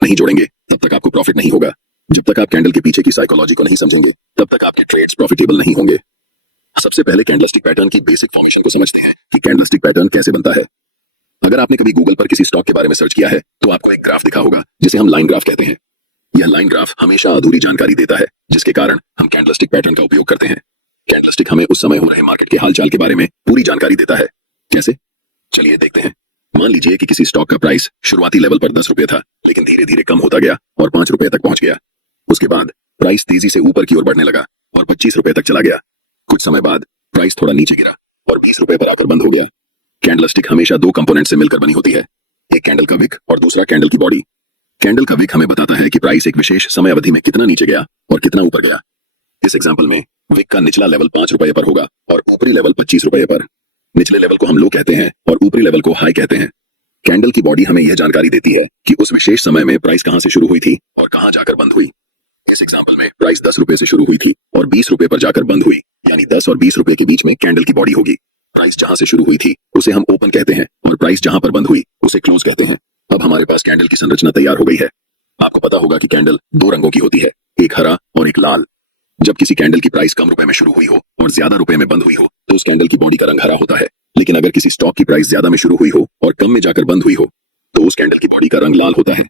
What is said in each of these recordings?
नहीं जोड़ेंगे तब तक आपको प्रॉफिट नहीं होगा। जब तक आप कैंडल के पीछे की साइकोलॉजी को नहीं समझेंगे तब तक आपके ट्रेड्स प्रॉफिटेबल नहीं होंगे। सबसे पहले कैंडलस्टिक पैटर्न की बेसिक फॉर्मेशन को समझते हैं कि कैंडलस्टिक पैटर्न कैसे बनता है। अगर आपने कभी गूगल पर किसी स्टॉक के बारे में सर्च किया है तो आपको एक ग्राफ दिखा होगा जिसे हम लाइन ग्राफ कहते हैं। यह लाइन ग्राफ हमेशा अधूरी जानकारी देता है, जिसके कारण हम कैंडलस्टिक पैटर्न का उपयोग करते हैं। कैंडलस्टिक हमें उस समय हो रहे मार्केट के हालचाल के बारे में पूरी जानकारी देता है। कैसे? चलिए देखते हैं। मान लीजिए कि किसी स्टॉक का प्राइस शुरुआती लेवल पर 10 रुपए था, लेकिन धीरे धीरे कम होता गया और 5 रुपए तक पहुंच गया। उसके बाद प्राइस तेजी से ऊपर की ओर बढ़ने लगा और 25 रुपए तक चला गया। कुछ समय बाद प्राइस थोड़ा नीचे गिरा और 20 रुपए पर आकर बंद हो गया। कैंडलस्टिक हमेशा दो कंपोनेंट से मिलकर बनी होती है, एक कैंडल का विक और दूसरा कैंडल की बॉडी। कैंडल का विक हमें बताता है कि प्राइस एक विशेष समय अवधि में कितना नीचे गया और कितना ऊपर गया। इस एग्जांपल में विक का निचला लेवल 5 रुपए पर होगा और ऊपरी लेवल 25 रुपए पर। निचले लेवल को हम लो कहते हैं और ऊपरी लेवल को हाई कहते हैं। कैंडल की बॉडी हमें यह जानकारी देती है कि उस विशेष समय में प्राइस कहां से शुरू हुई थी और कहां जाकर बंद हुई। इस एग्जांपल में प्राइस 10 रुपए से शुरू हुई थी और 20 रुपए पर जाकर बंद हुई, यानी 10 और 20 रुपए के बीच में कैंडल की बॉडी होगी। प्राइस जहां से शुरू हुई थी उसे हम ओपन कहते हैं और प्राइस जहां पर बंद हुई उसे क्लोज कहते हैं। अब हमारे पास कैंडल की संरचना तैयार हो गई है। आपको पता होगा कि कैंडल दो रंगों की होती है, एक हरा और एक लाल। जब किसी कैंडल की प्राइस कम रुपए में शुरू हुई हो और ज्यादा रुपए में बंद हुई हो तो उस कैंडल की बॉडी का रंग हरा होता है। लेकिन अगर किसी स्टॉक की प्राइस ज्यादा में शुरू हुई हो और कम में जाकर बंद हुई हो तो उस कैंडल की बॉडी का रंग लाल होता है।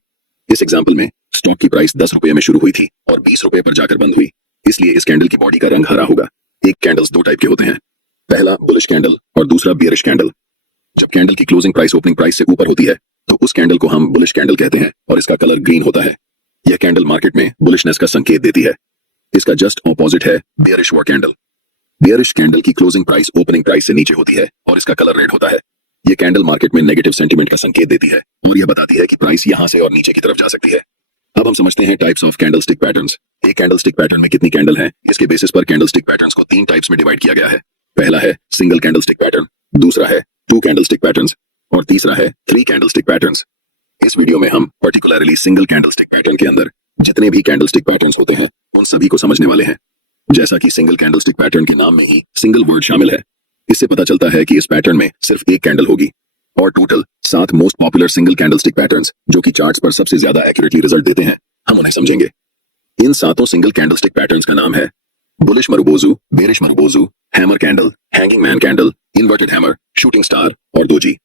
इस एग्जांपल में स्टॉक की प्राइस 10 रुपए में शुरू हुई थी और 20 रुपए पर जाकर बंद हुई, इसलिए इस कैंडल की बॉडी का रंग हरा होगा। एक कैंडल्स दो टाइप के होते हैं, पहला बुलिश कैंडल और दूसरा बियरिश कैंडल। जब कैंडल की क्लोजिंग प्राइस ओपनिंग प्राइस से ऊपर होती है तो उस कैंडल को हम बुलिश कैंडल कहते हैं और इसका कलर ग्रीन होता है। यह कैंडल मार्केट में बुलिशनेस का संकेत देती है। इसका जस्ट ऑपोजिट है bearish war candle. Bearish candle की क्लोजिंग प्राइस ओपनिंग प्राइस से नीचे होती है और इसका कलर रेड होता है। यह कैंडल मार्केट में नेगेटिव सेंटीमेंट का संकेत देती है और यह बताती है कि प्राइस यहां से और नीचे की तरफ जा सकती है। अब हम समझते हैं टाइप्स ऑफ कैंडलस्टिक पैटर्न्स। एक कैंडलस्टिक पैटर्न में कितनी कैंडल हैं, इसके बेसिस पर कैंडलस्टिक पैटर्न्स को 3 टाइप्स में डिवाइड किया गया है। पहला है सिंगल कैंडलस्टिक पैटर्न, दूसरा है 2 कैंडलस्टिक पैटर्न्स और तीसरा है 3 कैंडलस्टिक पैटर्न्स। इस वीडियो में हम पर्टिकुलरली सिंगल कैंडलस्टिक पैटर्न के अंदर जितने भी कैंडलस्टिक पैटर्न्स होते हैं उन सभी को समझने वाले हैं। जैसा कि सिंगल कैंडलस्टिक पैटर्न के नाम में ही सिंगल वर्ड शामिल है, इससे पता चलता है कि इस पैटर्न में सिर्फ एक कैंडल होगी और total 7 most popular single candlestick patterns जो कि चार्ट्स पर सबसे ज्यादा एक्यूरेटली रिजल्ट देते हैं, हम उन्हें समझेंगे। इन 7 सिंगल कैंडलस्टिक पैटर्न्स का नाम है bullish marubozu, bearish marubozu, hammer candle, hanging man candle, inverted hammer, shooting star और दोजी।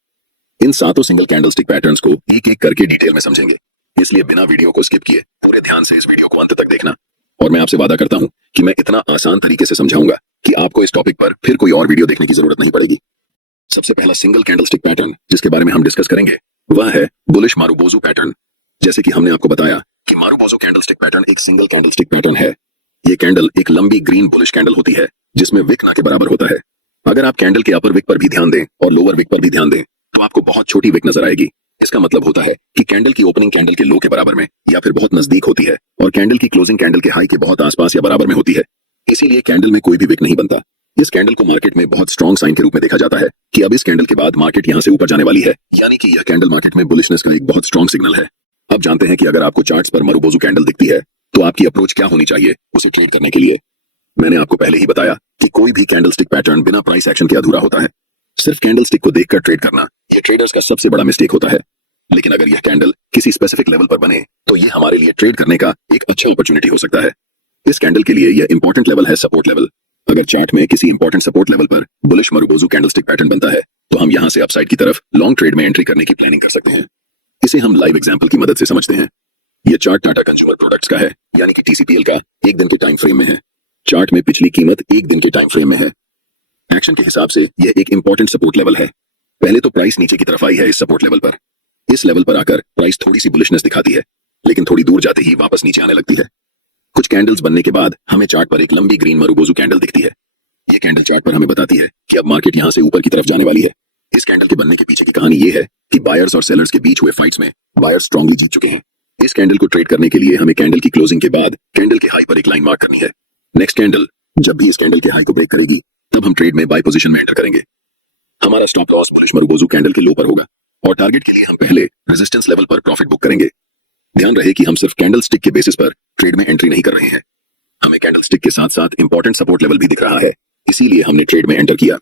इन 7 सिंगल कैंडलस्टिक पैटर्न्स को एक एक करके डिटेल में समझेंगे, इसलिए बिना वीडियो को स्किप किए पूरे ध्यान से इस वीडियो को अंत तक देखना। और मैं आपसे वादा करता हूं कि मैं इतना आसान तरीके से समझाऊंगा कि आपको इस टॉपिक पर फिर कोई और वीडियो देखने की जरूरत नहीं पड़ेगी। सबसे पहला सिंगल कैंडलस्टिक पैटर्न जिसके बारे में हम डिस्कस करेंगे वह है बुलिश मारुबोजू पैटर्न। जैसे कि हमने आपको बताया कि मारुबोजू कैंडलस्टिक पैटर्न एक सिंगल कैंडलस्टिक पैटर्न है। ये कैंडल एक लंबी ग्रीन बुलिश कैंडल होती है जिसमें विक ना के बराबर होता है। अगर आप कैंडल के अपर विक पर भी ध्यान दें और लोअर विक पर भी ध्यान दें तो आपको बहुत छोटी विक नजर आएगी। इसका मतलब होता है कि कैंडल की ओपनिंग कैंडल के लो के बराबर में या फिर बहुत नजदीक होती है और कैंडल की क्लोजिंग कैंडल के हाई के बहुत आसपास या बराबर में होती है। इसीलिए कैंडल में कोई भी विक नहीं बनता। इस कैंडल को मार्केट में बहुत स्ट्रॉन्ग साइन के रूप में देखा जाता है कि अब इस कैंडल के बाद मार्केट यहां से ऊपर जाने वाली है, यानी कि यह कैंडल मार्केट में बुलिशनेस का एक बहुत स्ट्रॉन्ग सिग्नल है। अब जानते हैं कि अगर आपको चार्ट्स पर मारुबोजू कैंडल दिखती है तो आपकी अप्रोच क्या होनी चाहिए उसे ट्रेड करने के लिए। मैंने आपको पहले ही बताया कि कोई भी कैंडलस्टिक पैटर्न बिना प्राइस एक्शन के अधूरा होता है। सिर्फ कैंडलस्टिक को देखकर ट्रेड करना यह ट्रेडर्स का सबसे बड़ा मिस्टेक होता है। लेकिन अगर यह कैंडल किसी स्पेसिफिक लेवल पर बने तो यह हमारे लिए ट्रेड करने का एक अच्छा अपॉर्चुनिटी हो सकता है। इस कैंडल के लिए यह इंपॉर्टेंट लेवल है सपोर्ट लेवल। अगर चार्ट में किसी इंपॉर्टेंट सपोर्ट लेवल पर बुलिश मारुबोजू कैंडलस्टिक पैटर्न बनता है तो हम यहां से अपसाइड की तरफ लॉन्ग ट्रेड में एंट्री करने की प्लानिंग कर सकते हैं। इसे हम लाइव एग्जांपल की मदद से समझते हैं। यह चार्ट टाटा कंज्यूमर प्रोडक्ट्स का है, यानी कि TCPL का एक दिन के टाइम फ्रेम में है। चार्ट में पिछली कीमत एक दिन के टाइम फ्रेम में है। एक्शन के हिसाब से यह एक इंपॉर्टेंट सपोर्ट लेवल है। पहले तो प्राइस नीचे की तरफ आई है इस सपोर्ट लेवल पर। इस लेवल पर आकर प्राइस थोड़ी सी बुलिशनेस दिखाती है, लेकिन थोड़ी दूर जाते ही वापस नीचे आने लगती है। कुछ कैंडल्स बनने के बाद हमें चार्ट पर एक लंबी ग्रीन मारुबोजू कैंडल दिखती है। यह कैंडल चार्ट पर हमें बताती है कि अब मार्केट यहां से ऊपर की तरफ जाने वाली है। इस कैंडल के बनने के पीछे की कहानी यह है कि बायर्स और सेलर्स के बीच हुए फाइट्स में बायर्स स्ट्रांगली जीत चुके हैं। इस कैंडल को ट्रेड करने के लिए हमें कैंडल की क्लोजिंग के बाद कैंडल के हाई पर एक लाइन मार्क करनी है। नेक्स्ट कैंडल जब भी इस कैंडल के हाई को ब्रेक करेगी तब हम ट्रेड में बाय पोजीशन में एंटर करेंगे। हमारा stop loss bullish marubozu candle के लो पर होगा और टारगेट के लिए हम पहले रेजिस्टेंस लेवल पर प्रॉफिट बुक करेंगे। ध्यान रहे कि हम सिर्फ कैंडल स्टिक के बेसिस पर ट्रेड में एंट्री नहीं कर रहे हैं। हमें कैंडल स्टिक के साथ साथ इंपॉर्टेंट सपोर्ट लेवल भी दिख रहा है, इसीलिए हमने ट्रेड में एंटर किया।